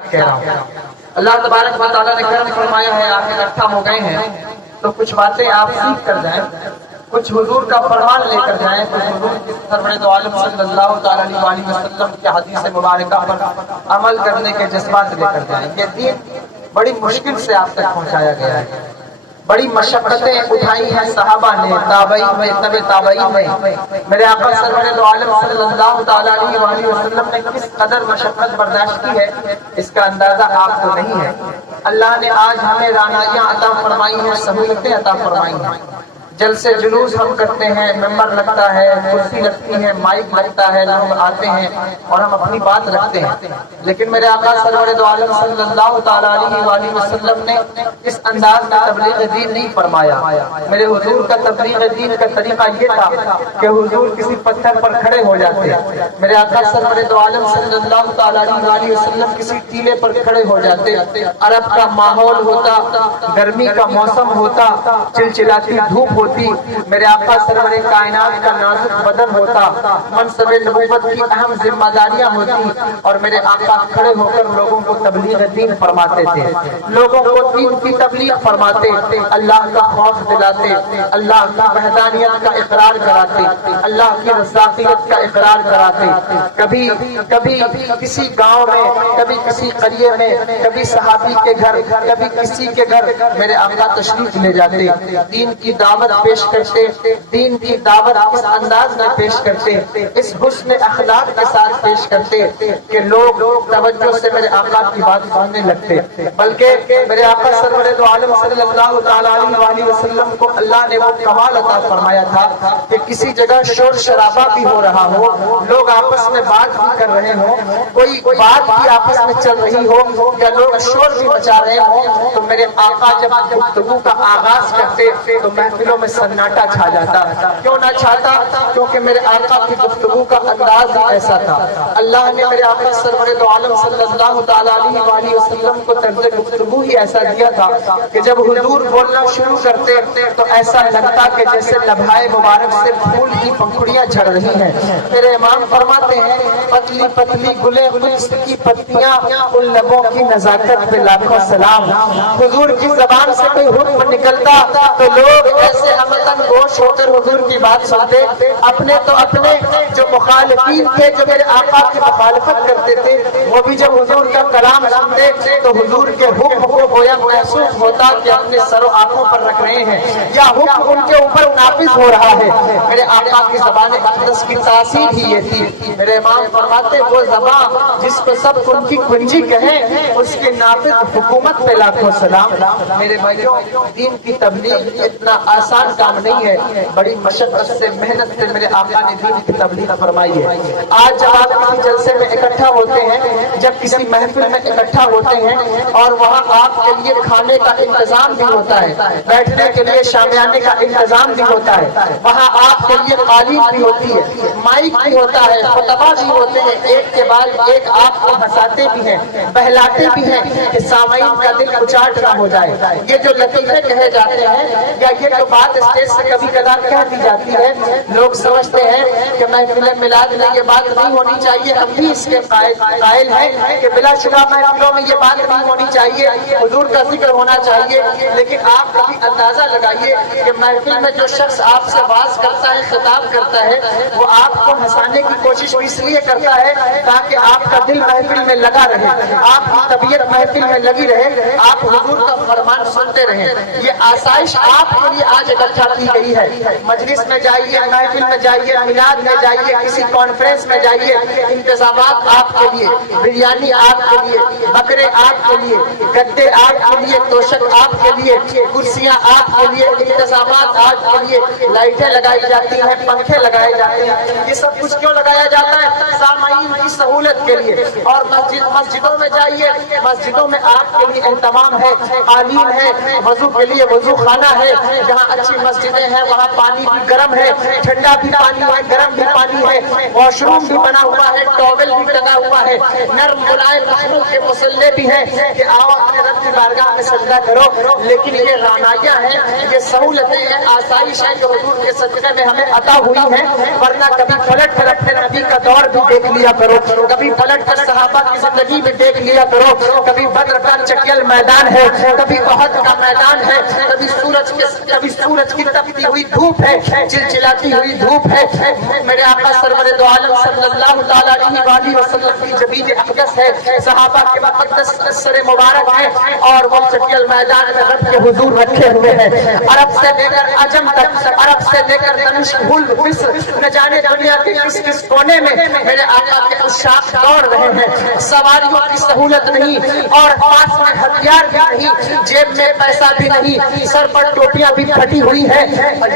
کہہ رہا ہوں اللہ تبارک و تعالیٰ نے کرم فرمایا ہے، آپ اکٹھا ہو گئے ہیں تو کچھ باتیں آپ سیکھ کر جائیں، کچھ حضور کا فرمان لے کر جائیں، کچھ حضور کی سرورِ دو عالم صلی اللہ تعالیٰ علیہ وسلم کی حدیث مبارکہ پر عمل کرنے کے جذبات لے کر جائیں۔ یہ دین بڑی مشکل سے آپ تک پہنچایا گیا ہے، بڑی مشقتیں اٹھائی ہیں صحابہ نے، تابعین میں، تبع تابعین میں۔ میرے آقا سرور دو عالم صلی اللہ تعالیٰ علیہ وسلم نے کس قدر مشقت برداشت کی ہے، اس کا اندازہ آپ کو نہیں ہے۔ اللہ نے آج ہمیں رعنائیاں عطا فرمائی ہیں، سہولتیں عطا فرمائی ہیں۔ جلسے جلوس ہم کرتے ہیں، ممبر لگتا ہے، کرسی لگتی ہے، مائک لگتا ہے، لوگ آتے ہیں اور ہم اپنی بات رکھتے ہیں، لیکن میرے آقا سرور دو عالم صلی اللہ تعالیٰ علیہ وسلم نے اس انداز میں تبلیغ دین نہیں فرمایا۔ میرے حضور کا تبلیغ دین کا طریقہ یہ تھا کہ حضور کسی پتھر پر کھڑے ہو جاتے، میرے آقا سرور دو عالم صلی اللہ تعالیٰ علیہ وسلم کسی ٹیلے پر کھڑے ہو جاتے، عرب کا ماحول ہوتا، گرمی کا موسم ہوتا، چلچلاتی دھوپ ہوتی، میرے آقا سرور کائنات کا نازک بدن ہوتا، منصب نبوت کی اہم ذمہ داریاں ہوتی، اور میرے آقا کھڑے ہو کر لوگوں کو تبلیغ دین فرماتے تھے، لوگوں کو دین کی تبلیغ فرماتے، اللہ کا خوف دلاتے، اللہ کی وحدانیت کا اقرار کراتے، اللہ کی رزاقیت کا اقرار کراتے۔ کبھی کسی گاؤں میں، کبھی کسی قریے میں، کبھی صحابی کے گھر، کبھی کسی کے گھر میرے آقا تشریف لے جاتے، دین کی دعوت پیش کرتے، دین کی دعوت اس انداز میں پیش کرتے، اس حسن اخلاق کے ساتھ پیش کرتے کہ لوگ توجہ سے میرے آقا کی بات سننے لگتے۔ بلکہ میرے آقا سرور دو عالم صلی اللہ تعالیٰ علیہ وسلم کو اللہ نے وہ کمال عطا فرمایا تھا کہ کسی جگہ شور شرابہ بھی ہو رہا ہو، لوگ آپس میں بات بھی کر رہے ہوں، کوئی بات بھی آپس میں چل رہی ہو یا لوگ شور بھی مچا رہے ہوں، تو میرے آقا جب گفتگو کا آغاز کرتے تو محفلوں میں سناٹا چھا جاتا۔ کیوں نہ چھاتا؟ کیونکہ میرے آقا کی گفتگو کا انداز ہی ایسا تھا۔ اللہ نے میرے آقا سرور دو عالم صلی اللہ تعالیٰ علیہ وسلم کو طرز گفتگو ہی ایسا دیا تھا کہ جب حضور بولنا شروع کرتے تو ایسا لگتا کہ جیسے لبھائے مبارک سے پھول کی پنکھڑیاں جھڑ رہی ہیں۔ میرے امام فرماتے ہیں، پتلی پتلی گلے قدس کی پتیاں، ان لبوں کی نزاکت پہ لاکھوں سلام۔ حضور کی زبان سے کوئی حکم نکلتا تو لوگ ایسے ہمتن گوش ہو کر حضور کی بات سنتے، اپنے تو اپنے جو مخالفین تھے، جو میرے آقا کی مخالفت کرتے تھے، وہ بھی جب حضور کا کلام سنتے تو حضور کے حکم کو گویا محسوس ہوتا کہ اپنے سر و آنکھوں پر رکھ رہے ہیں یا حکم ان کے اوپر نافذ ہو رہا ہے۔ میرے آقا کی زبان اقدس کی تاثیر ہی یہ تھی۔ میرے امام فرماتے، وہ زبان جس کو سب ان کی کنجی کہیں، اس کے نافذ حکومت پہ لاکھوں سلام۔ میرے بھائیوں، دین کی تبلیغ اتنا آسان کام نہیں ہے، بڑی مشقت سے، محنت سے میرے آقا نے دین کی تبلیغ فرمائی ہے۔ آج جب آپ کسی جلسے میں اکٹھا ہوتے ہیں، جب کسی محفل میں اکٹھا ہوتے ہیں اور وہاں آپ کے لیے کھانے کا انتظام بھی ہوتا ہے، بیٹھنے کے لیے شامیانے کا انتظام بھی ہوتا ہے، وہاں آپ کے لیے قالین بھی ہوتی ہے، مائک بھی ہوتا ہے، خطبہ بھی ہوتے ہیں، ایک کے بعد ایک آپ کو ہنساتے بھی ہیں، بہلاتے بھی ہیں کہ سامعین کا دل اچاٹ نہ ہو جائے۔ یہ جو لطیفے کہے جاتے ہیں یا یہ جو بات اسٹیج سے کبھی کبھار کہہ دی جاتی ہے، لوگ سمجھتے ہیں کہ محفل میلاد میں یہ بات نہیں ہونی چاہیے، ہم بھی اس کے قائل ہیں کہ بلا شبہ محفلوں میں یہ بات نہیں ہونی چاہیے، حضور کا ذکر ہونا چاہیے، لیکن آپ کبھی اندازہ لگائیے کہ محفل میں جو شخص آپ سے واز کرتا ہے، خطاب کرتا ہے، وہ آپ کو ہنسانے کی کوشش اس لیے کرتا ہے تاکہ آپ کا دل محفل میں لگا رہے، آپ کی طبیعت محفل میں لگی رہے، آپ حضور کا فرمان سنتے رہیں۔ یہ آسائش آپ کے لیے آج اکٹھا کی گئی ہے۔ مجلس میں جائیے، محفل میں جائیے، میلاد میں جائیے، کسی کانفرنس میں جائیے، انتظامات آپ کے لیے، بریانی آپ کے لیے، بکرے آپ کے لیے، گدے آپ کے لیے، توشک آپ کے لیے، کرسیاں آپ کے لیے، انتظامات آپ کے لیے، لائٹیں لگائی جاتی ہیں، پنکھے لگائے جاتے ہیں۔ یہ سب کچھ کیوں لگایا جاتا ہے؟ سامعین کی سہولت کے لیے۔ اور مسجدوں میں جائیے، مسجدوں میں آپ کے لیے اہتمام ہے، قالین ہے، وضو کے لیے وضو خانہ ہے، جہاں اچھی مسجدیں ہیں وہاں پانی بھی گرم ہے، ٹھنڈا بھی پانی ہے، گرم بھی پانی ہے، واش روم بھی بنا ہوا ہے، ٹاول بھی لگا ہوا ہے، نرم ملائم لکھنؤ کے مسلے بھی ہیں کہ آؤ اپنے رب کی بارگاہ میں سجدہ کرو۔ لیکن یہ رعنائیاں ہیں، یہ سہولتیں ہیں، آسائش ہیں جو حضور کے صدقے میں ہمیں عطا ہوئی ہیں، ورنہ کبھی پلٹ کر اپنے نبی کا دور بھی دیکھ لیا کرو، کبھی پلٹ کر صحابہ کی زندگی بھی دیکھ لیا کرو، کبھی بدر کا چکیل میدان ہے، کبھی احد کا میدان ہے، کبھی سورج کی تپتی ہوئی دھوپ ہے، چلچلاتی ہوئی دھوپ ہے۔ میرے آقا سرور دو عالم صلی اللہ تعالیٰ علیہ وسلم کی جبین اقدس ہے، صحابہ کے مقدس سر مبارک ہے، اور وہ چکیل میدان میں رب کے حضور رکھے ہوئے ہیں۔ عرب سے لے کر عجم تک، عرب سے لے کر دمشق مصر، نہ جانے دنیا کے کس کس کونے میں میرے آقا کے عشاق دوڑ رہے ہیں۔ سواریوں کی سہولت نہیں اور پاس میں ہتھیار بھی نہیں، جیب میں پیسہ بھی نہیں، سر پر ٹوپیاں بھی پھٹی ہوئی ہے۔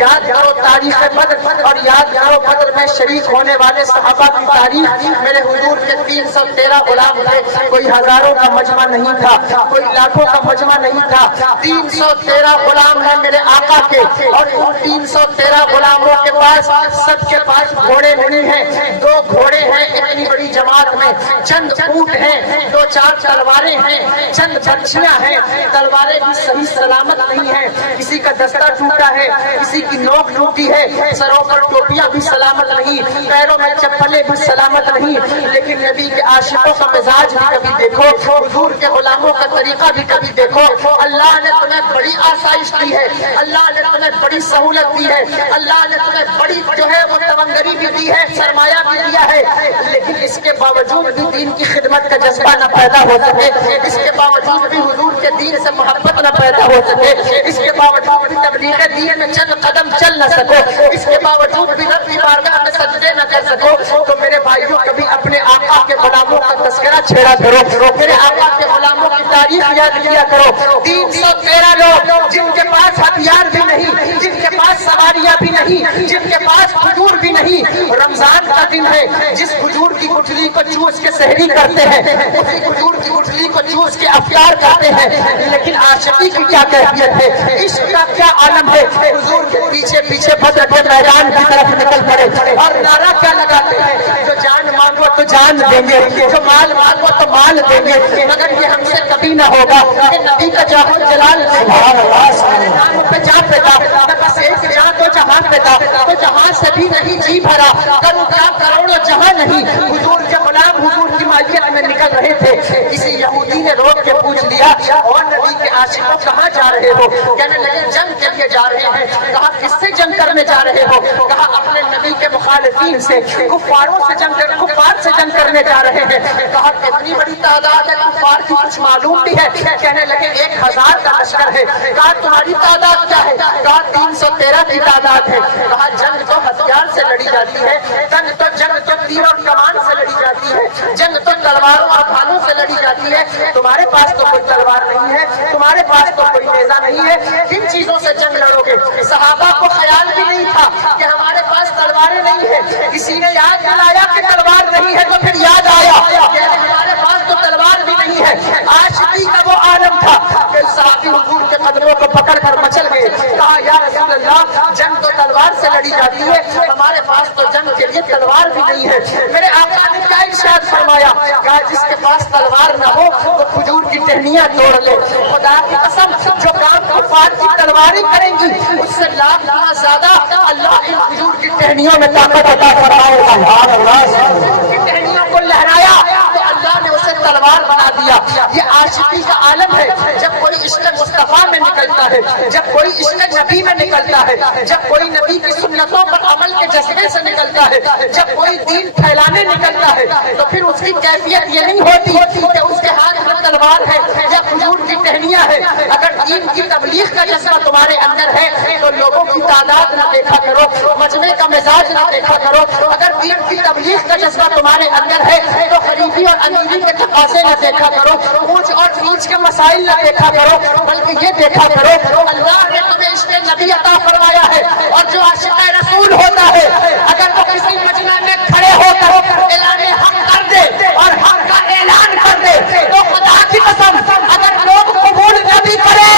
یاد کرو تاریخ بدر اور یاد کرو بدر میں شریک ہونے والے صحابہ کی تاریخ۔ میرے حضور کے 313 غلام تھے، کوئی ہزاروں کا مجمع نہیں تھا، کوئی لاکھوں کا مجمع نہیں تھا، 313 غلام ہیں میرے آقا کے، اور ان 313 غلاموں کے پاس سب کے پاس گھوڑے نہیں ہیں، 2 گھوڑے ہیں اتنی بڑی جماعت میں، چند اونٹ ہیں، 2-4 تلواریں ہیں، چند بچیاں ہیں، تلواریں بھی صحیح سلامت نہیں ہیں، کسی کا دستہ ٹوٹا ہے، کسی کی نوک ٹوٹی ہے، سروں پر ٹوپیاں بھی سلامت نہیں، پیروں میں چپلیں بھی سلامت نہیں۔ لیکن نبی کے عاشقوں کا مزاج بھی کبھی دیکھو، حضور کے غلاموں کا طریقہ بھی کبھی دیکھو۔ اللہ نے تمہیں بڑی آسائش دی ہے، اللہ نے تمہیں بڑی سہولت دی ہے، اللہ نے تمہیں بڑی جو ہے وہ تمنگری بھی دی ہے، سرمایہ بھی دیا ہے، لیکن اس کے باوجود بھی دین کی خدمت کا جذبہ نہ پیدا ہو سکے، اس کے باوجود بھی حضور کے دین سے محبت نہ پیدا ہو سکے، اس کے باوجود بھی تبلیغ دین میں چند قدم چل نہ سکو، اس کے باوجود بھی رب کی بارگاہ میں سجدے نہ کر سکو، تو میرے بھائیوں کبھی اپنے آقا کے غلاموں کا تذکرہ چھیڑا کرو، میرے آقا کے غلاموں کی تاریخ یاد کیا کرو۔ 313 لوگ جن کے پاس ہتھیار بھی نہیں، جن کے پاس سواریاں بھی نہیں، جن کے پاس کھجور بھی نہیں، رمضان کا دن ہے، جس کھجور کی گٹھلی کو چوس کے سحری کرتے ہیں، اسی کھجور کی گٹھلی کو چوس کے افطار کرتے ہیں، لیکن عاشقی کی کیا کیفیت ہے، عشق کا کیا عالم ہے۔ حضور کے پیچھے پیچھے بدر کے میدان کی طرف نکل پڑے اور نعرہ کیا لگاتے ہیں، جو جان مانگو تو جان دیں گے، جو مال مانگو تو مال دیں گے، مگر یہ ہم سے کبھی نہ ہوگا کہ نبی کا جاہ و جلال نام پہ جا پیتا، بس ایک جہاں تو جہاں پیتا، تو جہاں سے بھی نہیں جی بھرا، کروں کیا کروڑوں جہاں نہیں۔ حضور کے غلام حضور کی مائیت میں نکل رہے تھے، کسی یہودی نے روک کے پوچھ لیا، اور نبی کے عاشقوں کہاں جا رہے ہو؟ کہنے لگے جنگ کے لیے جا رہے ہیں۔ کہا کس سے جنگ کرنے جا رہے ہو؟ کہا اپنے نبی کے مخالفین سے، کفاروں سے کفار سے جنگ کرنے جا رہے ہیں۔ کہا کتنی بڑی تعداد ہے کفار کی، کچھ معلوم بھی ہے؟ کہنے لگے 1000 کا لشکر ہے۔ کہا تمہاری تعداد کیا ہے؟ کہا 313 کی تعداد ہے۔ کہا جنگ تو ہتھیار سے لڑی جاتی ہے، جنگ تو تیر اور کمان سے لڑی جاتی ہے، جنگ تو تلواروں اور بھالوں سے لڑی جاتی ہے، تمہارے پاس تو کوئی تلوار نہیں ہے، تمہارے پاس تو کوئی نیزہ نہیں ہے، کن چیزوں سے جنگ لڑو گے؟ صحابہ کو خیال بھی نہیں تھا کہ ہمارے پاس تلواریں نہیں ہیں، کسی نے یاد دلایا کہ تلوار نہیں ہے تو پھر یاد آیا کہ ہمارے پاس تو تلوار بھی نہیں ہے۔ عاشقی کا وہ عالم تھا کہ صحابی حضور کے قدموں کو پکڑ کر مچل گئے۔ کہا یا رسول اللہ جنگ تو تلوار سے لڑی جاتی ہے، ہمارے پاس تو جنگ کے لیے تلوار بھی نہیں ہے۔ میرے آقا نے کیا ارشاد فرمایا؟ کہا جس کے پاس تلوار نہ ہو تو کھجور کی ٹہنیاں توڑ لے۔ خدا کی قسم جو کام کفار کی تلواریں کریں گی اس سے لاکھ گنا زیادہ اللہ ان کھجور کی ٹہنیوں میں طاقت عطا فرمائے گا۔ کھجور کی ٹہنیوں کو لہرایا تو اللہ نے اسے تلوار بنا دیا۔ یہ عاشقی کا عالم ہے۔ جب کوئی عشق مصطفیٰ میں نکلتا ہے، جب کوئی عشق نبی میں نکلتا ہے، جب کوئی نبی کی سنتوں پر عمل کے جذبے سے نکلتا ہے، جب کوئی دین پھیلانے نکلتا ہے، تو پھر اس کی کیفیت یہ نہیں ہوتی کہ اس کے ہاتھ میں تلوار ہے یا کھجور کی ٹہنیاں ہے۔ اگر دین کی تبلیغ کا جذبہ تمہارے اندر ہے تو لوگوں کی تعداد نہ دیکھا کرو، مجمع کا مزاج نہ دیکھا کرو۔ اگر دین کی تبلیغ کا جذبہ تمہارے اندر ہے تو غریبی اور امیری کے تقاضے نہ دیکھا کرو، اونچ اور نیچ کے مسائل نہ دیکھا کرو، بلکہ یہ دیکھا کرو اللہ نے تمہیں عشق نبی عطا فرمایا ہے، اور جو عاشق رسول ہوتا ہے اگر وہ کسی مجمع میں کھڑے ہو کر اعلان حق کر دے اور حق کا اعلان کر دے تو خدا کی قسم اگر لوگ قبول نہ بھی کرے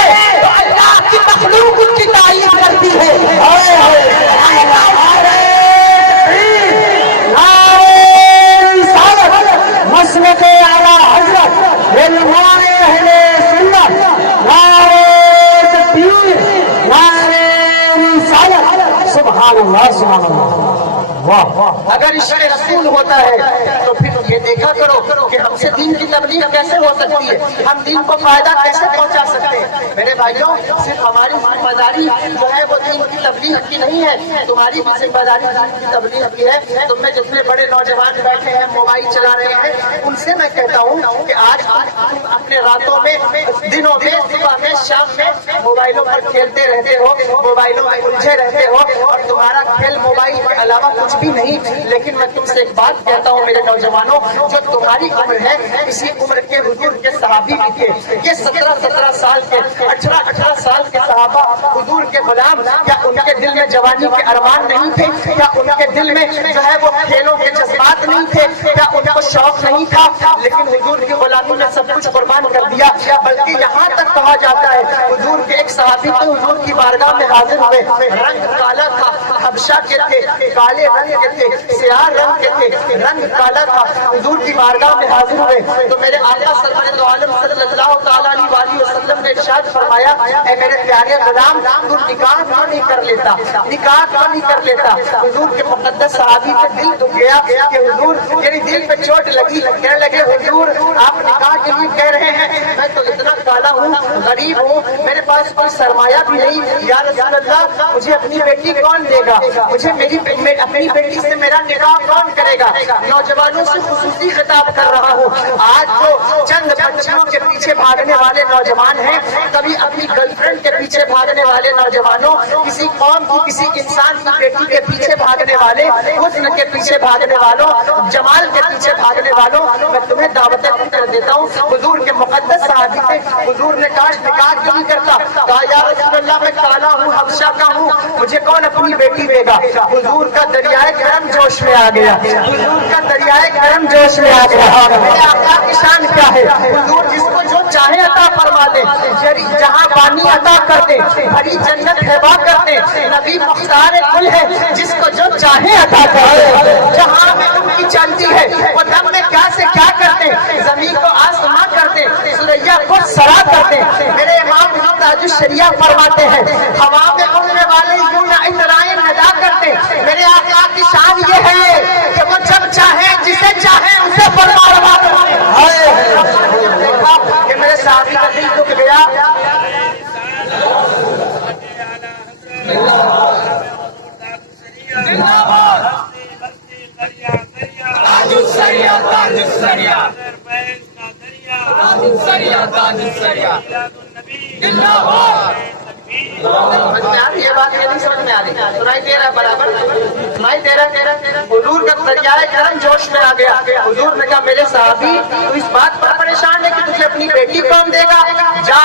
تو اللہ کی مخلوق ان کی تعریف کرتی ہے۔ سبحان اللہ سبحان اللہ، واہ، اگر عشق رسول ہوتا ہے تو پھر یہ دیکھا کرو کہ ہم سے دین کی تبلیغ کیسے ہو سکتی ہے، ہم دین کو فائدہ کیسے پہنچا سکتے ہیں۔ میرے بھائیوں، صرف ہماری ذمہ داری جو ہے وہ دین کی تبلیغ کی نہیں ہے، تمہاری بھی ذمہ داری دین کی تبلیغ کی ہے۔ تم میں جتنے بڑے نوجوان بیٹھے ہیں موبائل چلا رہے ہیں، ان سے میں کہتا ہوں کہ آج تم اپنے راتوں میں، دنوں میں، صبح میں، شام میں موبائلوں پر کھیلتے رہتے ہو، موبائلوں میں الجھے رہتے ہو، اور تمہارا کھیل موبائل کے علاوہ کچھ بھی نہیں۔ لیکن میں تم سے ایک بات کہتا ہوں میرے نوجوانوں، جو تمہاری عمر ہے، اسی عمر کے حضور کے صحابی بھی تھے، یہ 17 سال کے، 18 سال کے صحابہ حضور کے غلام، کیا ان کے دل میں جوانی کے ارمان نہیں تھے؟ کیا ان کے دل میں جو ہے وہ کھیلوں کے جذبات نہیں تھے؟ کیا ان کو شوق نہیں تھا؟ لیکن حضور کی غلامی نے سب کچھ قربان کر دیا، بلکہ یہاں تک کہا جاتا ہے حضور کے ایک صحابی تو حضور کی بارگاہ میں حاضر ہوئے، رنگ کالا تھا، حبشہ کے تھے، کالے رنگ کے تھے، سیاہ رنگ کے تھے، رنگ کالا تھا، حضور کی بارگاہ میں حاضر ہوئے تو میرے آقا سرور دو عالم صلی اللہ تعالیٰ علیہ وسلم نے ارشاد فرمایا، اے میرے پیارے غلام، تو نکاح کیوں نہیں کر لیتا؟ نکاح کیوں نہیں کر لیتا؟ حضور کے مقدس صحابی کا دل دکھ گیا کہ حضور، یعنی دل پہ چوٹ لگی، کہنے لگے حضور آپ نکاح کے لیے کہہ رہے ہیں، میں تو اتنا کالا ہوں، غریب ہوں، میرے پاس کوئی سرمایہ بھی نہیں، یا رسول اللہ مجھے اپنی بیٹی کون دے گا؟ مجھے اپنی بیٹی سے میرا نکاح کون کرے گا؟ نوجوانوں سے خصوصی خطاب کر رہا ہوں، آج جو چند بچیوں کے پیچھے بھاگنے والے نوجوان ہیں، کبھی اپنی گرل فرینڈ کے پیچھے بھاگنے والے نوجوانوں، کسی قوم کی، کسی انسان کی بیٹی کے پیچھے بھاگنے والے، حسن کے پیچھے بھاگنے والوں، جمال کے پیچھے بھاگنے والوں، میں تمہیں دعوتیں کر دیتا ہوں، حضور کے مقدس صحابی سے حضور نے کہا نکاح کیوں نہیں کرتا؟ کہا یا رسول اللہ میں کالا ہوں، حبشہ کا ہوں، مجھے کون اپنی بیٹی دے گا؟ حضور کا دریائے کرم جوش میں آ گیا، حضور کا دریائے کرم جوش میں آ گیا۔ میرے آقا کی شان کیا ہے؟ حضور جس کو جو چاہے عطا فرما دے، جہاں پانی عطا کرتے، بھری جنت ہبا کرتے، نبی مختار کل ہے، جس کو جو چاہے عطا کرتے، جہاں میں ان کی چلتی ہے وہ دم میں کیا سے کیا کرتے، زمین کو آسماں کرتے، سریا کو سرا کرتے۔ میرے امام تاج الشریعہ فرماتے ہیں، ہوا میں اڑنے والے یوں نہ اترائے ندا کرتے۔ میرے آقا کی شان یہ ہے کہ وہ جب چاہے، جسے چاہے اسے فرما کرتے۔ کہ میرے صحابی کا دل دکھ گیا، یہ بات یہ نہیں سمجھ میں آ رہی، سنائی دے رہا برابر، سنائی دے رہا۔ حضور کا دریائے کرم جوش میں آ گیا، حضور نے کہا میرے صحابی تو اس بات پر پریشان ہے کہ تجھے اپنی بیٹی کون دے گا؟ جا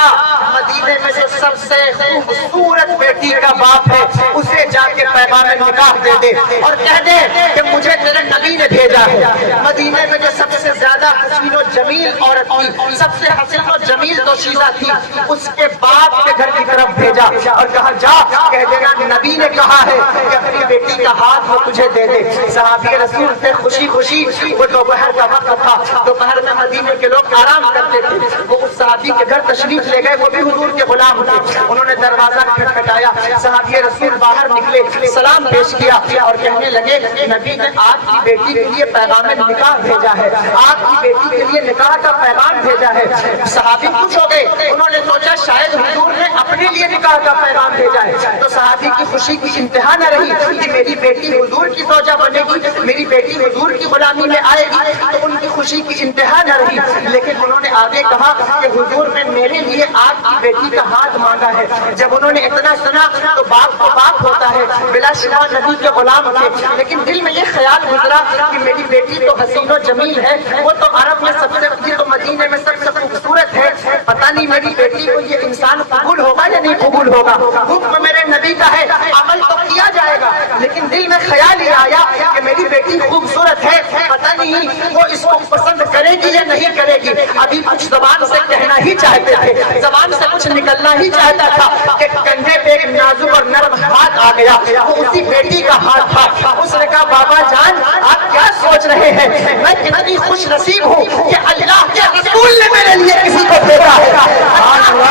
مدینے میں جو سب سے خوبصورت بیٹی کا باپ ہے اسے جا کے پیغام نکاح دے دے اور کہہ دے کہ مجھے تیرے نبی نے بھیجا ہے۔ مدینے میں جو سب سے زیادہ حسین و جمیل عورت تھی، سب سے حسین و جمیل دوشیزہ تھی، اس کے باپ کے گھر کی طرف بھیجا اور کہا جا کہہ دینا نبی نے کہا ہے کہ اپنی بیٹی کا ہاتھ وہ تجھے دے دے۔ صحابی رسول سے خوشی خوشی، وہ دوپہر کا وقت تھا، دوپہر میں مدینے کے لوگ آرام کرتے تھے، وہ اس صحابی کے گھر تشریف لے گئے، وہ بھی حضور کے غلام تھے۔ انہوں نے دروازہ کھٹکھٹایا، صحابی رسول باہر نکلے، سلام پیش کیا اور کہنے لگے نبی نے آپ کی بیٹی کے لیے پیغام نکاح بھیجا ہے، آپ کی بیٹی کے لیے نکاح کا پیغام بھیجا ہے۔ صحابی خوش ہو گئے، انہوں نے سوچا شاید حضور نے اپنے لیے نکاح کا پیغام بھیجا ہے۔ تو صحابی کی خوشی کی انتہا نہ رہی کہ میری بیٹی حضور کی زوجہ بنے گی، میری بیٹی حضور کی غلامی میں آئے گی، تو ان کی خوشی کی انتہا نہ رہی۔ لیکن انہوں نے آگے کہا کہ حضور نے میرے لیے آپ کی بیٹی کا ہاتھ مانگا ہے۔ جب انہوں نے اتنا سنا تو باپ کو باپ ہوتا ہے، بلا شبہ نبی کے غلام تھے، لیکن دل میں یہ خیال گزرا کہ میری بیٹی تو حسین و جمیل ہے، وہ تو عرب میں سب سے، یہ تو مدینے میں سب سے خوبصورت ہے، پتہ نہیں میری بیٹی کو یہ انسان قبول ہوگا یا نہیں قبول ہوگا۔ حکم میرے نبی کا ہے، عمل تو کیا جائے گا، لیکن دل میں خیال یہ آیا کہ میری بیٹی خوبصورت ہے، پتہ نہیں وہ اس کو پسند کرے گی یا نہیں کرے گی۔ ابھی کچھ زبان سے کہنا ہی چاہتے تھے، زبان سے کچھ نکلنا ہی چاہتا تھا کہ کندھے پہ ایک نازک اور نرم ہاتھ آ گیا، وہ اسی بیٹی کا ہاتھ تھا۔ اس نے کہا بابا جان آپ کیا سوچ رہے ہیں، میں کتنی خوش نصیب ہوں کہ اللہ کے رسول نے میرے لیے کسی کو بھیجا ہے،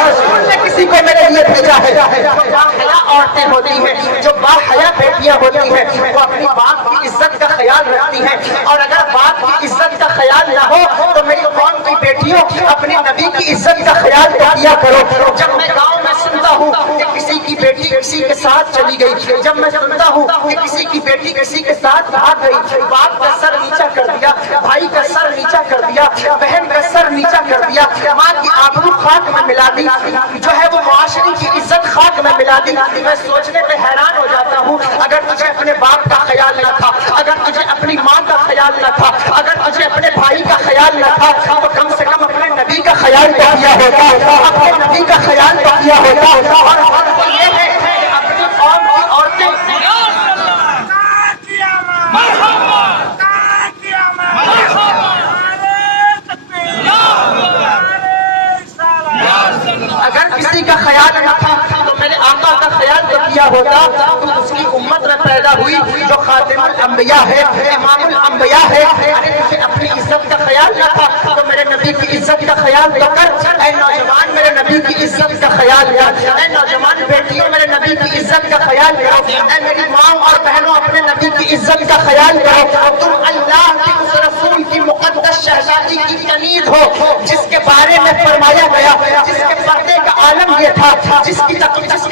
رسول نے کسی کو میرے لیے بھیجا ہے۔ جو باحیا عورتیں ہوتی ہیں، جو باحیا بیٹیاں ہوتی بیٹیوں اپنے نبی کی عزت کا خیال تو کیا کرو. جب میں گاؤں میں سنتا ہوں کہ کسی کی بیٹی کسی کے ساتھ چلی گئی, جب میں سنتا ہوں کہ کسی کی بیٹی کسی کے ساتھ بھاگ گئی, باپ کا سر نیچا کر دیا, بھائی کا سر نیچا کر دیا, بہن کا سر نیچا کر دیا, ماں کی آبرو خاک میں ملا دی, جو ہے وہ معاشرے کی عزت خاک میں ملا دی. میں سوچنے پہ حیران ہو جاتا ہوں, اگر تجھے اپنے باپ کا خیال نہ تھا, اگر تجھے اپنی ماں کا خیال نہ تھا, اگر تجھے اپنے بھائی کا خیال نہ تھا, تو کم سے کم اپنے نبی کا خیال تو کیا ہوتا, اپنے نبی کا خیال تو کیا ہوتا. اور یہ ہے کہ اپنی قوم کی عورتیں اگر کسی کا خیال نہ تھا تو میرے آقا کا خیال تو کیا ہوتا. تو اس کی امت میں پیدا ہوئی جو خاتم الانبیاء ہے, امام الانبیاء ہے. اگر تجھے اپنی عزت کا خیال نہ تھا تو میرے نبی کی عزت کا خیال تو کر. اے نوجوان میرے نبی کی عزت کا خیال کر, اے نوجوان بیٹیوں میرے نبی کی عزت کا خیال کرو, اے میری ماں اور بہنوں اپنے نبی کی عزت کا خیال کرو. تم اللہ کے اس رسول کی مقدس شہزادی کی کنیز ہو جس کے بارے میں فرمایا گیا, جس کے پردے کا عالم یہ تھا, جس کے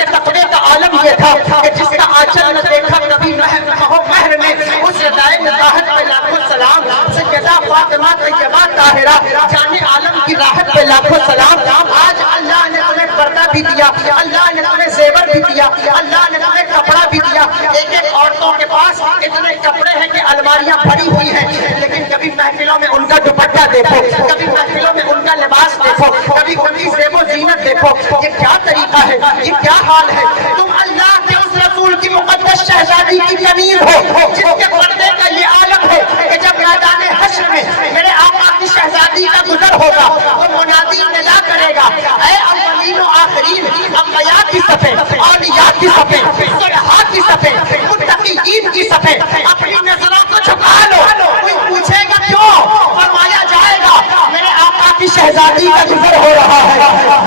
تقوی کا عالم یہ تھا کہ جس کا آنچل نہ دیکھا کبھی مہر نے, اس رضائے نزاہت پہ لاکھوں سلام. سیدہ فاطمہ طیبہ طاہرہ جان عالم کی راحت پہ لاکھوں سلام. آج اللہ نے تمہیں پردہ بھی دیا, اللہ نے تمہیں زیور بھی دیا, اللہ نے تمہیں کپڑا بھی دیا. ایک ایک عورتوں کے پاس اتنے کپڑے ہیں کہ الماریاں بھری ہوئی ہیں, لیکن کبھی محفلوں میں ان کا دوپٹہ دیکھو, کبھی محفلوں میں ان کا لباس دیکھو, کبھی ان کی زیب و زینت دیکھو. یہ کیا طریقہ ہے, یہ کیا حال ہے. تم اللہ کے اس رسول کی مقدس شہزادی کی کنیز ہو جس کے پردے کا یہ عالم ہے کہ جب میدان حشر میں میرے آقا کی شہزادی کا گزر ہوگا تو منادی ندا کرے گا, اے اولین و آخرین, انبیاء کی صفیں, اولیاء کی صفیں, صالحاء کی صفیں, متقین کی صفیں, اپنی نظروں کو جھکا لو. کوئی پوچھے گا کیوں, فرمایا جائے گا میرے آقا کی شہزادی کا گزر ہو رہا ہے.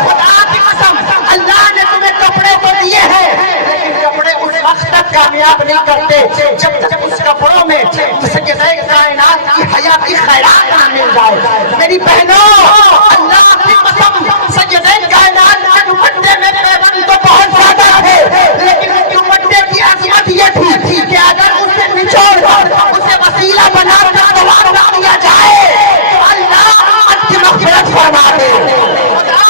خدا کی قسم اللہ نے تمہیں کپڑے تو دیے ہیں, لیکن کپڑے اس وقت تک کامیاب نہیں کرتے جب تک اس کپڑوں میں سیدہ کائنات کی حیاتی خیرات نہ مل جائے. میری بہنوں, اللہ کی قسم سیدہ کائنات کے دوپٹے میں پیوند تو بہت زیادہ ہے, لیکن اس دوپٹے کی عظمت یہ تھی کہ اگر اسے نچوڑ کر اسے وسیلہ بنا کر سوار نہ کیا جائے تو اللہ امت کی مغفرت فرما دے, خدا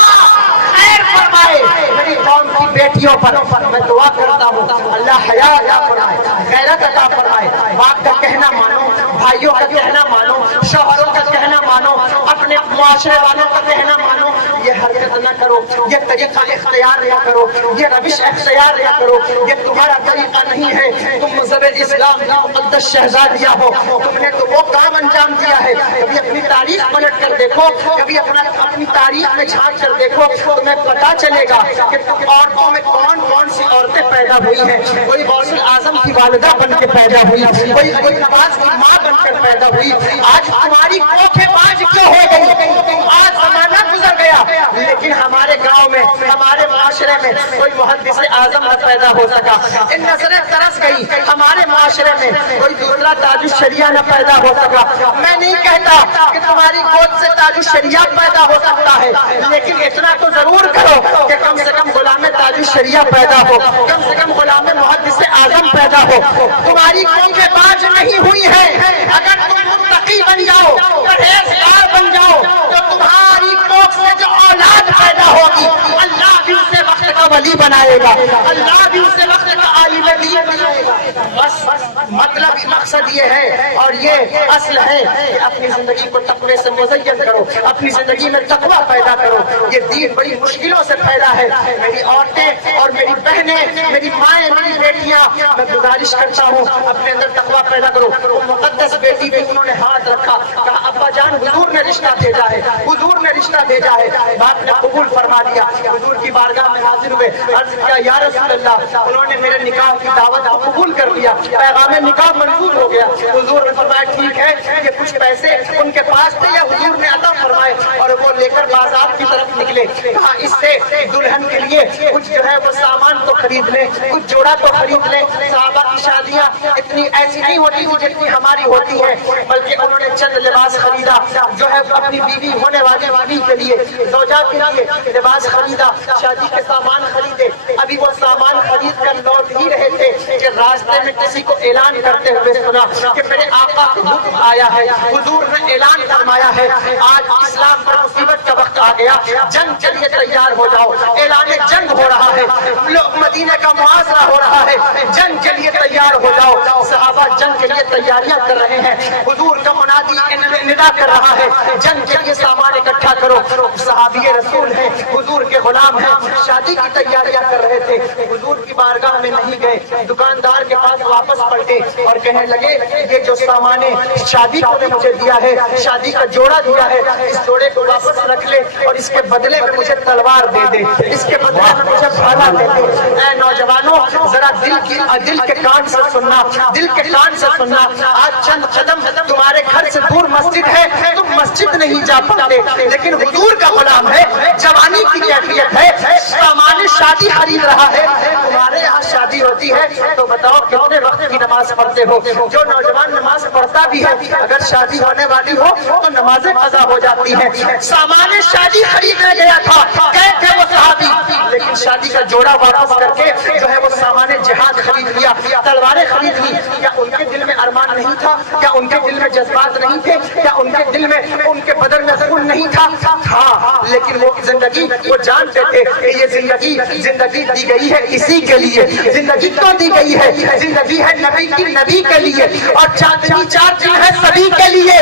خیر فرمائے. میری قوم کی بیٹیوں پر میں دعا کرتا ہوں, اللہ حیا عطا فرمائے, غیرت عطا فرمائے. باپ کا کہنا مانو, بھائیوں کا کہنا مانو, شوہروں کا کہنا مانو, اپنے معاشرے والوں کا کہنا مانو. یہ حرکت نہ کرو, یہ طریقہ اختیار نہ کرو, یہ روش اختیار نہ کرو, یہ تمہارا طریقہ نہیں ہے. تم مذہب اسلام کی مقدس شہزادیاں ہو, تم نے تو وہ کام انجام دیا ہے. کبھی اپنی تاریخ پلٹ کر دیکھو, کبھی اپنی تاریخ میں جھانک کر دیکھو, تمہیں پتا چلے گا کہ عورتوں میں کون کون سی عورتیں پیدا ہوئی ہیں. کوئی غوث اعظم کی والدہ بن کے پیدا ہوئی, کوئی نواز کی ماں بن کر پیدا ہوئی. آج تمہاری کوکھیں باز کیوں ہو گئی, آج زمانہ گزر گیا, لیکن ہمارے گاؤں میں, ہمارے معاشرے میں کوئی محدث اعظم نہ پیدا ہو سکا. ان نظریں ترس گئی, ہمارے معاشرے میں کوئی دوسرا تاج الشریعہ نہ پیدا ہو سکا. میں نہیں کہتا کہ تمہاری گود سے تاج الشریعہ پیدا ہو سکتا ہے, لیکن اتنا تو ضرور کرو کہ کم سے کم غلام تاج الشریعہ پیدا ہو, کم سے کم غلام محدث اعظم پیدا ہو. تمہاری کوکھیں باز نہیں ہوئی ہے, اگر تم متقی بن جاؤ, پرہیزگار بن جاؤ, تو تمہاری کوکھ سے جو اولاد پیدا ہوگی اللہ بھی اسے وقت کا ولی بنائے گا, اللہ بھی اسے وقت کا عالم دین بنائے گا. بس مطلب مقصد یہ ہے اور یہ اصل ہے کہ اپنی زندگی کو تقوی سے مزین کرو, اپنی زندگی میں تقوی پیدا کرو. یہ دین بڑی مشکلوں سے پیدا ہے. میری عورتیں اور میری بہنیں, میری مائیں, میری بیٹیاں, میں گزارش کرتا ہوں اپنے اندر تقوی پیدا کرو. مقدس بیٹی بھی انہوں نے ہاتھ رکھا, کہا ابا جان حضور نے رشتہ بھیجا ہے, حضور نے رشتہ بھیجا ہے. باپ نے قبول فرما لیا, حضور کی بارگاہ میں حاضر ہوئے, عرض کیا یا رسول اللہ. انہوں نے میرے نکاح کی دعوت کو قبول کر لیا, پیغام نکاح منظور ہو گیا. حضور نے فرمایا ٹھیک ہے, یہ کچھ پیسے ان کے پاس تھے یا حضور نے عطا فرمائے, اور وہ لے کر بازار کی طرف نکلے. کہا اس سے دلہن کے لیے کچھ جو ہے وہ سامان تو خرید لیں, کچھ جوڑا تو خرید لیں. صحابہ کی شادیاں اتنی ایسی نہیں ہوتی تھی جتنی ہماری ہوتی ہے, بلکہ انہوں نے چند لباس خریدا جو ہے اپنی بیوی ہونے والی بیوی کے لیے, زوجہ کے لیے لباس خریدا, شادی کے سامان خریدے. ابھی وہ سامان خرید کر لوٹ ہی رہے تھے کہ راستے میں کسی کو اعلان کرتے ہوئے سنا کہ میرے آقا کا حکم آیا ہے, حضور نے اعلان فرمایا ہے آج اسلام پر مصیبت کا وقت آ گیا, جنگ کے لیے تیار ہو جاؤ. اعلان جنگ ہو رہا ہے, مدینے کا محاصرہ ہو رہا ہے, جنگ کے لیے تیار ہو جاؤ. صحابہ جنگ کے لیے تیاریاں کر رہے ہیں, حضور کا منادی ندا کر رہا ہے جنگ کے لیے سامان اکٹھا کرو. صحابی رسول ہیں, حضور کے غلام ہیں, شادی کی تیاریاں کر رہے تھے. حضور کی بارگاہ میں نہیں گئے, دکاندار کے پاس واپس پلٹے اور کہنے لگے یہ جو سامان شادی کو نے مجھے دیا ہے, شادی کا جوڑا دیا ہے, اس جوڑے کو واپس رکھ لے اور اس کے بدلے میں مجھے تلوار دے دے, اس کے بدلے میں مجھے بھالا دے دے. اے نوجوانوں ذرا دل کے کان سے سننا, دل کے کان سے سننا. آج چند قدم تمہارے گھر سے دور مسجد ہے, تم مسجد نہیں جا پاتے, لیکن حضور کا غلام ہے, جوانی کی کیفیت ہے, سامان شادی خرید رہا ہے. تمہارے یہاں شادی ہوتی ہے تو بتاؤ کتنے وقت کی نماز پڑھتے ہو؟ جو نوجوان نماز پڑھتا بھی ہے اگر شادی ہونے والی ہو تو نمازیں قضا ہو جاتی ہیں. سامان شادی خریدنے گیا تھا, گئے تھے وہ صحابی, لیکن شادی کا جوڑا واپس کر کے جو ہے وہ سامان جہاد خرید لیا, تلواریں خرید لی. کیا ان کے دل میں ارمان نہیں تھا؟ کیا ان کے دل میں جذبات نہیں تھے؟ کیا ان کے دل میں, ان کے بدن میں خون نہیں تھا؟ تھا, لیکن وہ زندگی وہ جانتے تھے کہ یہ زندگی دی گئی ہے اسی کے لیے. زندگی تو دی گئی ہے, زندگی ہے نبی کے لیے, اور چاندنی 4 دن ہے سبھی کے لیے,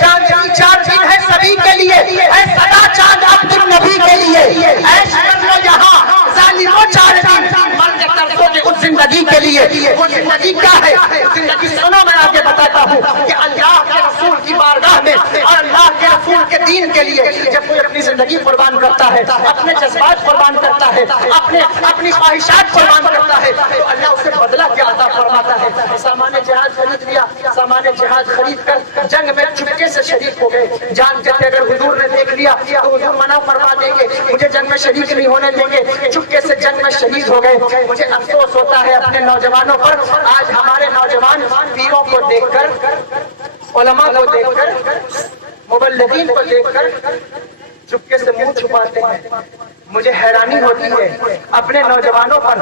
چاندنی 4 دن ہے سبھی کے لیے. اے سدا چاند عبد النبی کے لیے, عیش کر لو یہاں ظالموں 4 دن, مر کے ترسو گے اس زندگی کے لیے. وہ زندگی کیا ہے؟ زندگی سنو میں آگے بتاتا ہوں کہ اللہ کے رسول کی بارگاہ میں اور اللہ کے رسول کے دین کے لیے جب کوئی اپنی زندگی قربان کرتا ہے, اپنے جذبات قربان کرتا ہے, اپنی خواہشات قربان کرتا ہے, تو اللہ اسے بدلہ کیا عطا فرماتا ہے. سامان جہاد خرید لیا, سامان جہاد خرید کر جنگ میں چپکے سے شریک ہو گئے. جانتے تھے اگر حضور نے دیکھ لیا تو حضور منع فرما دیں گے, مجھے جنگ میں شریک نہیں ہونے دیں گے. چپکے سے جنگ میں شہید ہو گئے. مجھے افسوس ہوتا ہے اپنے نوجوانوں پر. آج ہمارے نوجوان پیروں کو دیکھ کر, علماء کو دیکھ کر, مبلغین کو دیکھ کر چپکے سے منہ چھپاتے ہیں. مجھے حیرانی ہوتی ہے اپنے نوجوانوں پر.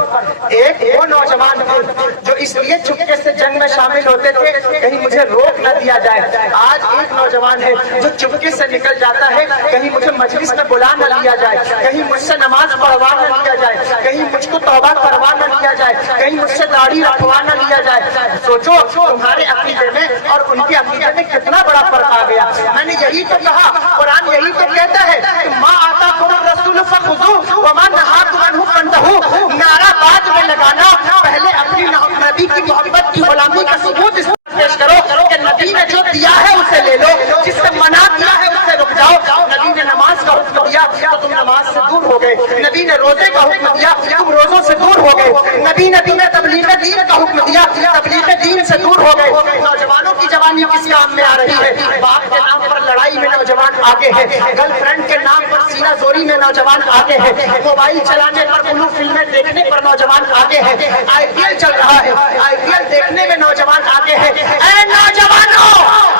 ایک وہ نوجوان تھے جو اس لیے چپکے سے جنگ میں شامل ہوتے تھے کہیں مجھے روک نہ دیا جائے. آج ایک نوجوان ہے جو چپکے سے نکل جاتا ہے کہیں مجھے مجلس میں بلا نہ لیا جائے, کہیں مجھ سے نماز پڑھوا نہ لیا جائے, کہیں مجھ کو توبہ کروا نہ لیا جائے, کہیں مجھ سے داڑھی رکھوا نہ لیا جائے. سوچو تمہارے عقیدے میں اور ان کے عقیدے میں کتنا بڑا فرق آ گیا. میں نے یہی تو کہا, قرآن یہی تو کہتا ہے ما آتاکم الرسول فخذوہ وما نہاکم عنہ فانتہوا. نعرہ بعد میں لگانا, پہلے اپنی نبی کی محبت کی غلامی کا ثبوت پیش کرو کہ نبی نے جو دیا ہے اسے لے لو, جس سے منع کیا ہے اس سے رک جاؤ. نبی نے نماز کا حکم دیا تو تم نماز سے دور ہو گئے, نبی نے روزے کا حکم دیا تم روزوں سے دور ہو گئے, نبی نے تبلیغ دین کا حکم دیا تبلیغ دین سے دور ہو گئے. نوجوانوں کی جوانی کس کام میں آ رہی ہے؟ باپ کے نام پر لڑائی میں نوجوان آگے ہے, گرل فرینڈ کے نام پر سینہ زوری میں نوجوان آگے ہے, موبائل چلانے پر بلو فلمیں دیکھنے پر نوجوان آگے ہے, آئی پی ایل چل رہا ہے, آئی پی ایل دیکھنے میں نوجوان آگے ہے. اے نوجوانوں,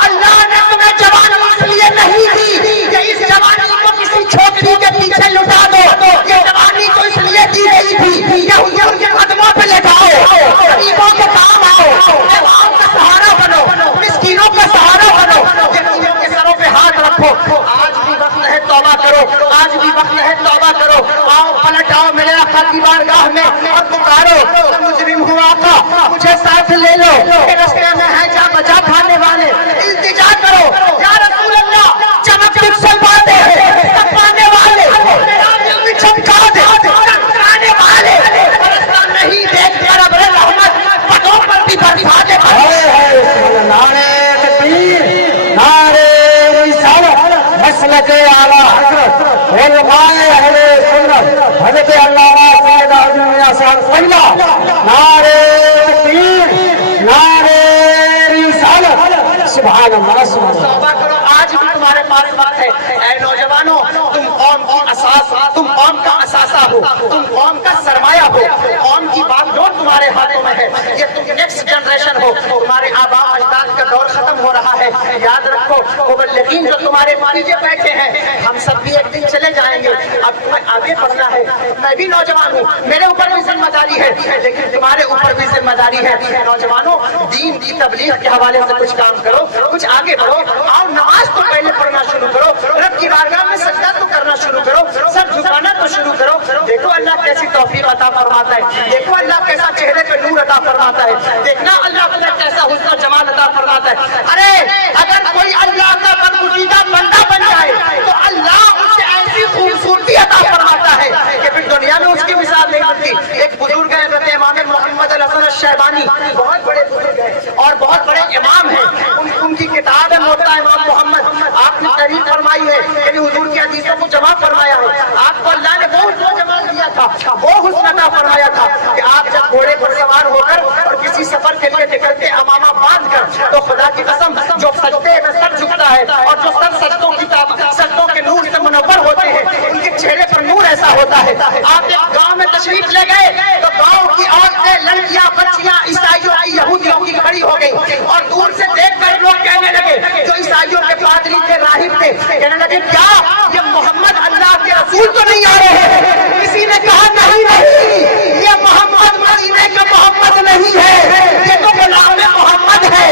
اللہ نے تمہیں جوانی اس لیے نہیں دی کہ اس جوانی کو کسی چھوکری کے پیچھے لٹا دو. یہ جوانی کو اس لیے دی گئی تھی کہ ان کے قدموں پہ لٹاؤ, غریبوں کے کام آؤ, عوام کا سہارا بنو, مسکینوں کا سہارا بنو, یتیموں کے سروں پہ ہاتھ رکھو. آج بھی وقت ہے توبہ کرو, آج بھی وقت ہے توبہ کرو. آؤ پلٹ آؤ میرے آقا کی بارگاہ میں اور پکارو, مجرم ہوں آقا مجھے ساتھ لے لو, کہ رستے میں ہے جا بچا کھانے والے. التجا کرو یا رسول اللہ, چمک سے باتیں ہیں تپانے والے, میرا دل بھی چمکا دے تپانے والے, رستہ نہیں دیکھ کر ابر رحمت پٹوں پر بھی برسا دے. نعرے تکبیر, نعرے رسالت, مسلک اعلیٰ حضرت علماء اہل سنت حضرت علامہ سید اعظم میاں صاحب قبلہ. نعرے تکبیر, نعرے سبحان اللہ سبحان اللہ توبہ کرو، آج بھی تمہارے پاس وقت ہے۔ اے نوجوانوں، تم قوم کی اساس، تم قوم کا اثاثہ ہو، تم قوم کا سرمایہ ہو، قوم کی باغ ڈور تمہارے ہاتھوں میں ہے۔ یہ تم نیکسٹ جنریشن ہو، تمہارے آباء اجداد کا دور ختم ہو رہا ہے۔ یاد رکھو مبلغین جو تمہارے پیچھے بیٹھے ہیں، ہم سب بھی ایک دن چلے جائیں گے، اب تمہیں آگے بڑھنا ہے۔ میں بھی نوجوان ہوں، میرے اوپر بھی ذمہ داری ہے، لیکن تمہارے اوپر بھی ذمہ داری ہے۔ نوجوانوں، دین کی تبلیغ کے حوالے سے کچھ کام کرو، کچھ آگے بڑھو، اور نماز تو پہلے پڑھنا شروع کرو، رب کی بارگاہ میں سجدہ تو کرنا شروع کرو، سر جھکانا تو شروع کرو۔ دیکھو اللہ کیسی توفیق عطا فرماتا ہے، دیکھو اللہ کیسا چہرے پہ نور عطا فرماتا ہے، دیکھنا اللہ تعالیٰ کیسا حسن و جمال عطا فرماتا ہے۔ ارے اگر کوئی اللہ کا برگزیدہ بندہ بن جائے تو اللہ اس سے ایسی خوبصورتی عطا فرماتا ہے کہ پھر دنیا میں اس کی مثال نہیں ملتی۔ ایک بزرگ ہے حضرت امام محمد الحسن الشیبانی، بہت بڑے بزرگ ہیں اور بہت بڑے امام ہیں، ان کی کتاب ہے موطا امام محمد۔ آپ نے تعریف فرمائی ہے، یعنی حضور کی حدیثوں کو جمع فرمایا ہے۔ آپ کو اللہ نے بہت جمال دیا تھا، وہ حسن عطا فرمایا تھا کہ آپ جب گھوڑے پر سوار ہو کر اور کسی سفر کے لیے نکلتے امامہ باندھ کر، تو خدا کی قسم جو سجدے میں سر جھکتا ہے اور جو سر سجدوں کے نور سے منور ہوتے ہیں، ان کے چہرے پر نور ایسا ہوتا ہے۔ آپ ایک گاؤں میں تشریف لے گئے تو گاؤں کی عورتیں، لڑکیاں، بچیاں عیسائیوں کی، یہودیوں کی کھڑی ہو گئی، اور دور سے دیکھ کر لوگ کہنے لگے، جو عیسائیوں کے پادری تھے، راہب تھے، کہنے لگے کیا یہ محمد اللہ کے رسول تو نہیں آ رہے ہیں؟ کسی نے کہا نہیں، یہ محمد مدینے کا محمد نہیں ہے، یہ تو غلام محمد ہے۔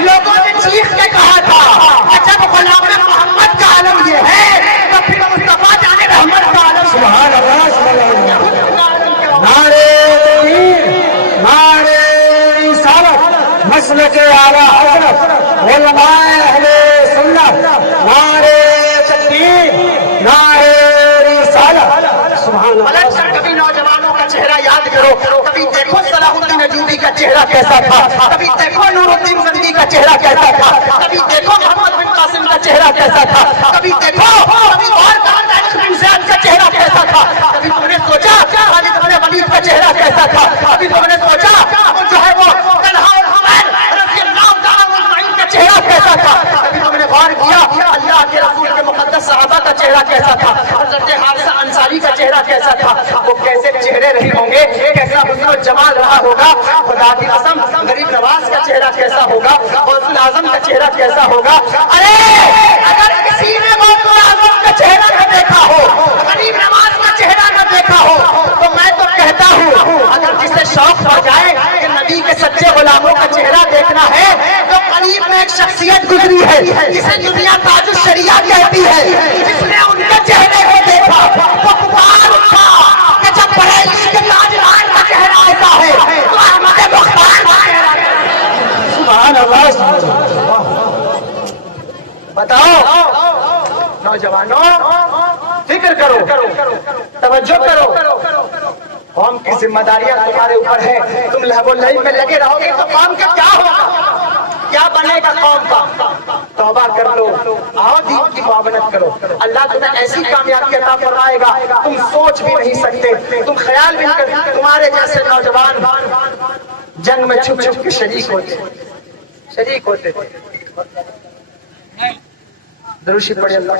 لوگوں نے چیخ کے کہا تھا کہ جب غلام محمد کا عالم یہ ہے تو پھر مصطفیٰ جان رحمت کا عالم سبحان اللہ سبحان اللہ۔ نعرے تکبیر، نعرے رسالت، مسلک اعلیٰ حضرت علماء اہل سنت، نعرے تکبیر، نعرے رسالت، سبحان اللہ۔ کبھی نوجوانوں کا چہرہ یاد کرو، کبھی دیکھو صلاح الدین ایوبی کا چہرہ کیسا تھا، کبھی دیکھو نور الدین زنگی کا چہرہ کیسا تھا، کبھی دیکھو محمد بن قاسم کا چہرہ کیسا تھا، کبھی دیکھو اور زیاد کا چہرہ کیسا تھا، کبھی تم نے سوچا خالد بن ولید کا چہرہ کیسا تھا، کبھی تم نے سوچا جو ہے وہ طلحہ اور زبیر رضی اللہ تعالیٰ عنہم کا چہرہ کیسا تھا، کبھی تم نے غور کیا اللہ کے رسول کے مقدس صحابہ کا چہرہ کیسا تھا، حضرت حارثہ انصاری کا چہرہ کیسا تھا، وہ کیسے چہرے رہے ہوں گے، کیسا حسن و جمال رہا ہوگا۔ خدا کی قسم غریب نواز کا چہرہ کیسا ہوگا، غوث الاعظم کا چہرہ کیسا ہوگا۔ ارے اگر کسی نے غوث الاعظم کا چہرہ نہ دیکھا ہو، غریب نواز کا چہرہ نہ دیکھا ہو، تو میں تو کہتا ہوں اگر جسے شوق ہو جائے کہ نبی کے سچے غلاموں کا چہرہ دیکھنا ہے، تو قریب میں ایک شخصیت گزری ہے جسے دنیا تاج الشریعہ کہتی ہے، جس نے ان کے چہرے کو دیکھا وہ پکار اٹھا کہ جب بریلی کے تاجدار کا چہرہ ایسا ہے تو احمد مختار کا چہرہ سبحان اللہ سبحان اللہ۔ بتاؤ نوجوانوں، فکر کرو، توجہ کرو، قوم کی ذمہ داریاں تمہارے اوپر ہے، تم لہو و لعب میں لگے رہو گے تو قوم کا کیا ہوگا، کیا بنے گا قوم کا؟ توبہ کر لو، آؤ دین کی معاونت کرو، اللہ تمہیں ایسی کامیابی عطا فرمائے گا تم سوچ بھی نہیں سکتے، تم خیال بھی نہیں کرتے۔ تمہارے جیسے نوجوان جنگ میں چھپ چھپ کے شریک ہوتے تھے۔ دروشی پڑھے اللہ۔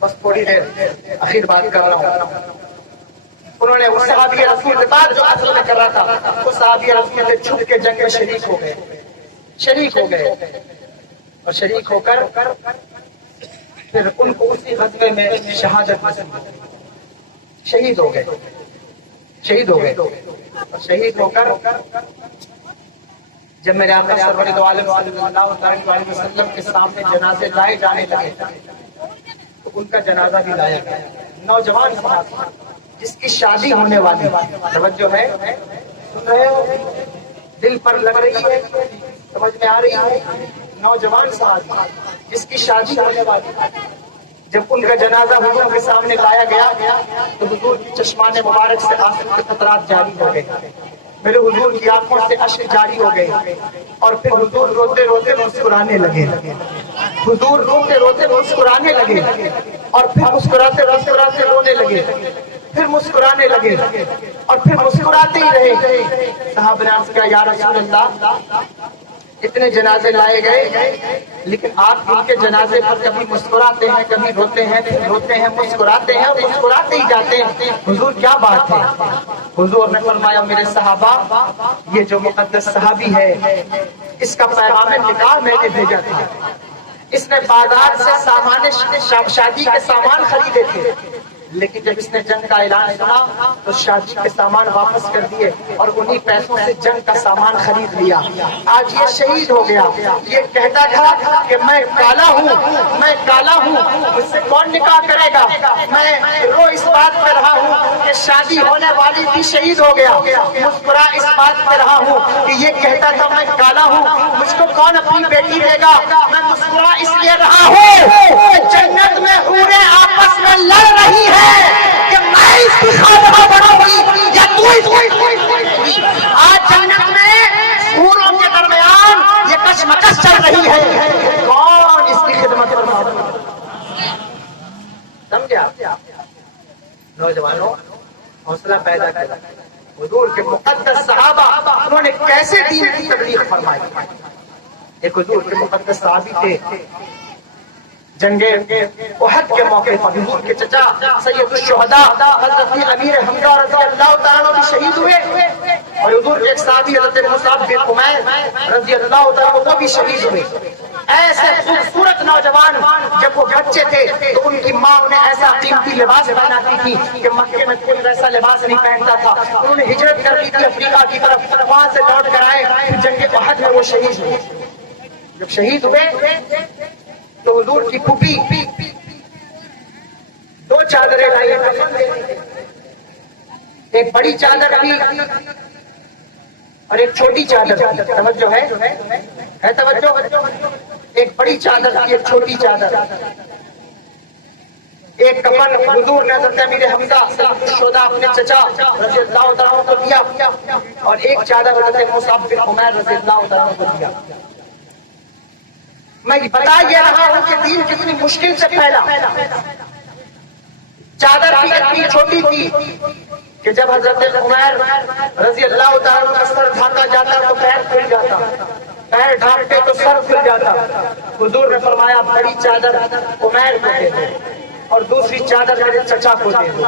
بس تھوڑی دیر آخر بات کر رہا ہوں۔ انہوں نے اس صحابی رسول کے بعد جو اصل میں کر رہا تھا، وہ صحابی رسول سے چھپ کے جنگ میں شریک ہو گئے اور شریک ہو کر پھر ان کو اسی غزوے میں شہادت حاصل ہوئی، شہید ہو گئے اور شہید ہو کر جب میرے آقا سرور دو عالم صلی اللہ علیہ وسلم کے سامنے جنازے لائے جانے لگے تو ان کا جنازہ بھی لایا گیا۔ نوجوان صحابی جس کی شادی ہونے والی، توجہ ہے، سن رہے ہو، دل پر لگ رہی ہے، سمجھ میں آ رہی ہے، نوجوان صحابی جس کی شادی ہونے والی، جب ان کا جنازہ حضور کے سامنے لایا گیا تو حضور کی چشمان مبارک سے آنسو کے قطرات جاری ہو گئے، میرے حضور کی آنکھوں سے اشک جاری ہو گئے، اور پھر حضور روتے روتے مسکرانے لگے، اور پھر مسکراتے رونے لگے۔ پھر مسکرانے لگے اور پھر مسکراتے ہی رہے. صحابہ نے عرض کیا یا رسول اللہ اتنے جنازے لائے گئے لیکن آپ ان کے جنازے پر کبھی مسکراتے ہیں کبھی روتے ہیں پھر روتے ہیں مسکراتے ہیں اور مسکراتے ہی جاتے ہیں, حضور کیا بات ہے؟ حضور نے فرمایا میرے صحابہ یہ جو مقدس صحابی ہے اس کا پیغام نکاح میں نے بھیجا تھا, اس نے بازار سے سامان شادی کے سامان خریدے تھے لیکن جب اس نے جنگ کا اعلان سنا تو شادی کے سامان واپس کر دیے اور انہی پیسوں سے جنگ کا سامان خرید لیا. آج یہ شہید ہو گیا. یہ کہتا تھا کہ میں کالا ہوں مجھ سے کون نکاح کرے گا, میں رو اس بات پہ رہا ہوں کہ شادی ہونے والی بھی شہید ہو گیا, مسکرا اس بات پہ رہا ہوں کہ یہ کہتا تھا میں کالا ہوں مجھ کو کون اپنی بیٹی دے گا, میں مسکرا اس لیے رہا ہوں کہ جنت میں حوریں آپس میں لڑ رہی ہے کہ میں اس کی خادمہ بنوں گی یا تو اس کی. آج جنت میں حوروں کے درمیان یہ کشمکش چل رہی ہے کون اس کی خدمت کرنا. سمجھے نوجوانوں حوصلہ پیدا کریں. حضور کے مقدس صحابہ انہوں نے کیسے دین کی تبلیغ فرمائی. ایک حضور کے مقدس صحابی تھے جنگ احد کے موقع پر حضور کے چچا سید الشہداء حضرت امیر حمزہ رضی اللہ تعالیٰ عنہ بھی شہید ہوئے اور حضور کے ایک صحابی حضرت مصعب بن عمیر رضی اللہ تعالیٰ عنہ بھی شہید ہوئے. ایسے خوبصورت نوجوان جب وہ بچے تھے تو ان کی ماں انہیں ایسا قیمتی لباس پہناتی تھی کہ مکے میں کوئی ویسا لباس نہیں پہنتا تھا. انہوں نے ہجرت کر لی تھی افریقہ کی طرف, وہاں سے لوٹ کر آئے پھر جنگ احد میں وہ شہید ہوئے. جب شہید ہوئے تو حضور کی پھوپھی 2 چادریں لائی, ایک بڑی چادر تھی اور ایک چھوٹی چادر تھی. توجہ ہے توجہ. ایک بڑی چادر تھی ایک چھوٹی چادر. ایک کفن حضور نے حضرت امیر حمزہ الشہداء اپنے چچا رضی اللہ تعالیٰ کو دیا اور ایک چادر حضرت مصعب بن عمیر رضی اللہ تعالیٰ کو دیا. میں بتا یہ رہا ہوں کہ دین کتنی مشکل سے پھیلا. چادر بھی اتنی چھوٹی تھی کہ جب حضرت عمیر رضی اللہ تعالیٰ کا سر ڈھانکا جاتا تو پیر کھل جاتا, پیر ڈھانکتے تو سر کھل جاتا. حضور نے فرمایا بڑی چادر عمیر کو دے دو اور دوسری چادر میرے چچا کو دے دو.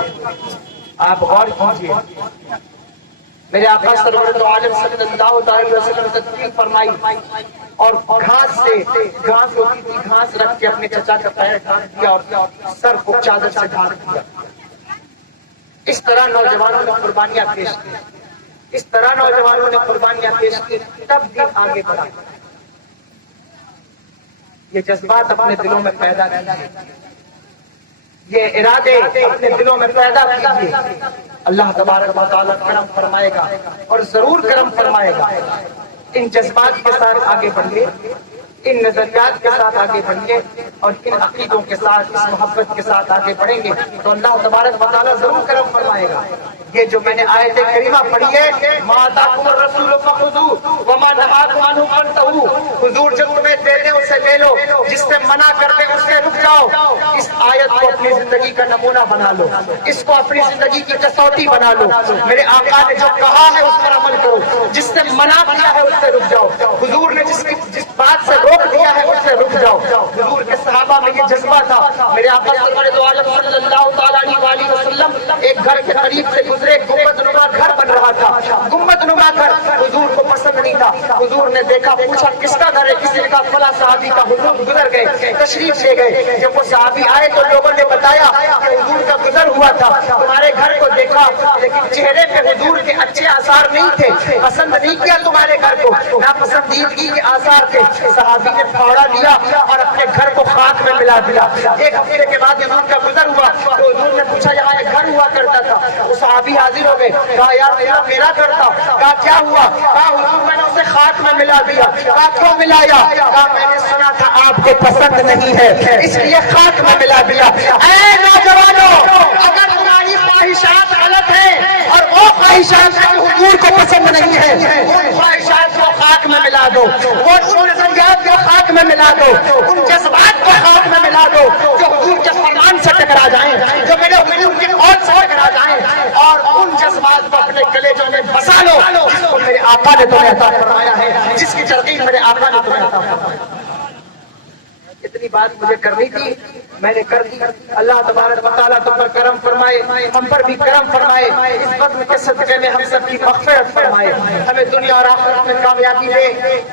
آپ غور کیجیے, میرے آقا سرور دو عالم صلی اللہ تعالی وسلم نے تدبیر فرمائی اور گھاس ہوتی تھی گھاس رکھ کے اپنے چچا کا پیر ڈھانک دیا اور سر کو چادر سے ڈھانک دیا. اس طرح نوجوانوں نے قربانیاں پیش کی, تب بھی آگے بڑھا. یہ جذبات اپنے دلوں میں پیدا کیجیے, یہ ارادے اپنے دلوں میں پیدا کیجیے. اللہ تبارک و تعالیٰ کرم فرمائے گا اور ضرور کرم فرمائے گا. ان جذبات کے ساتھ آگے بڑھیے, ان نظریات کے ساتھ آگے بڑھیے اور ان عقیدوں کے ساتھ اس محبت کے ساتھ آگے بڑھیں گے تو اللہ تبارک و تعالیٰ ضرور کرم فرمائے گا. یہ جو میں نے آیت کریمہ پڑھی ہے ما آتاکم الرسول فخذوہ وما نہاکم عنہ فانتہوا, حضور جو تمہیں دے دے اسے لے لو, جس سے منع کر دے اس سے رک جاؤ. اس آیت کو اپنی زندگی کا نمونہ بنا لو, اس کو اپنی زندگی کی کسوٹی بنا لو. میرے آقا نے جو کہا ہے اس پر عمل کرو, جس سے منع کیا ہے اس سے رک جاؤ. حضور نے جس بات سے روک دیا ہے اس سے رک جاؤ. حضور کے صحابہ میں یہ جذبہ تھا. میرے آقا سرور دو عالم صلی اللہ تعالی علیہ وسلم ایک گھر کے قریب سے گزرے, گنبد نما گھر بن رہا تھا. گنبد نما گھر حضور کو پسند نہیں تھا. حضور نے دیکھا, پوچھا کس کا گھر ہے, کسی نے کہا فلاں صحابی کا. حضور گزر گئے, تشریف لے گئے. جب وہ صحابی آئے تو لوگوں نے بتایا کہ حضور کا گزر ہوا تھا, تمہارے گھر کو دیکھا لیکن چہرے پہ حضور کے اچھے آثار نہیں تھے, پسند نہیں کیا تمہارے گھر کو, ناپسندیدگی کے آثار تھے. صحابی نے پھاوڑا لیا اور اپنے گھر کو خاک میں ملا دیا. ایک ہفتے کے بعد حضور کا گزر ہوا تو حضور نے پوچھا یہاں ایک گھر ہوا کرتا تھا. وہ صحابی حاضر ہو گئے, کہا یار میرا گھر تھا. کہا کیا ہوا؟ کہا حضور میں نے اسے خاک میں ملا دیا. کہا کیوں ملایا؟ کہا میں نے سنا تھا آپ کو پسند نہیں ہے اس لیے خاک میں ملا دیا. اے نوجوانوں, اگر تمہاری خواہشات غلط ہیں اور وہ خواہشات حضور کو پسند نہیں ہے, ان خواہشات کو خاک میں ملا دو, وہ نظریات کو خاک میں ملا دو, ان جذبات کو خاک میں ملا دو جو حضور کے فرمان سے ٹکرا جائیں, جو میرے حضور کے قول سے ٹکرا جائیں. اپنے کلیجوں میں بسا لو جس کو میرے آقا نے تمہیں عطا فرمایا ہے، جس کی ترغیب میرے آقا نے تمہیں عطا فرمایا۔ اتنی بات مجھے کرنی تھی، میں نے کر دی۔ اللہ تبارک و تعالیٰ تم پر کرم فرمائے، ہم پر بھی کرم فرمائے، اس وقت کے صدقے میں ہم سب کی مغفرت فرمائے، ہمیں دنیا اور آخرت میں کامیابی دے۔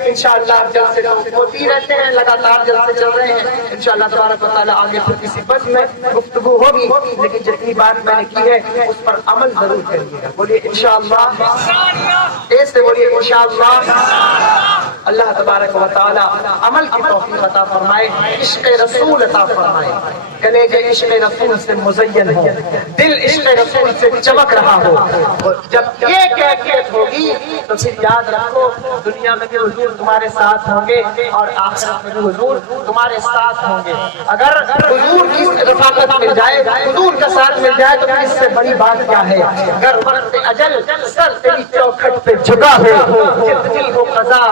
انشاءاللہ جلسے ہوتی رہتے ہیں، لگاتار جلسے چل رہے ہیں، انشاءاللہ تبارک و تعالیٰ آگے پھر کسی بس میں گفتگو ہوگی، لیکن جتنی بات میں نے کی ہے اس پر عمل ضرور کریے گا۔ بولیے انشاءاللہ، تیز سے بولیے انشاءاللہ۔ اللہ تبارک و تعالیٰ عمل کی توفیق عطا فرمائے، عشق رسول عطا فرمائے، کلیجے عشق رسول سے مزین ہو، دل عشق رسول سے چمک رہا ہو۔ اور جب یہ کیفیت ہوگی تو پھر یاد رکھو دنیا میں بھی حضور تمہارے ساتھ ہوں گے اور آخرت میں بھی حضور تمہارے ساتھ ہوں گے۔ اگر حضور کی رفاقت مل جائے، حضور کا ساتھ مل جائے تو پھر اس سے بڑی بات کیا ہے۔ اگر وقت اجل سر تیری چوکھٹ پہ جھکا ہو، جب دل ہو قضا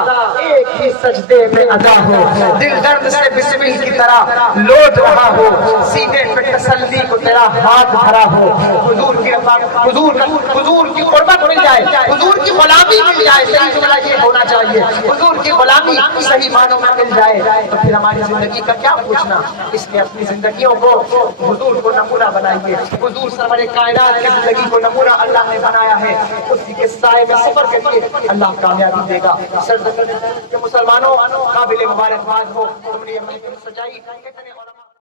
ایک ہی سجدے میں ادا ہو، دل درد سے بسمل کی طرح لوٹ رہا ہو، سینے پہ تسلی کو تیرا ہاتھ بھرا ہو، حضور کی حضور کی قربت مل جائے، حضور کی غلامی مل جائے، صحیح جملہ یہ ہونا چاہیے، حضور کی غلامی صحیح معنوں میں مل جائے تو پھر ہماری زندگی کا کیا پوچھنا۔ اس لیے اپنی زندگیوں کو حضور کو نمونہ بنائیے، حضور سرور کائنات کی زندگی کو نمونہ اللہ نے بنایا ہے، اسی کے سائے میں سفر کریے، اللہ کامیابی دے گا۔ مسلمانوں قابل مبارکباد ہو، تم نے یہ محفل سجائی،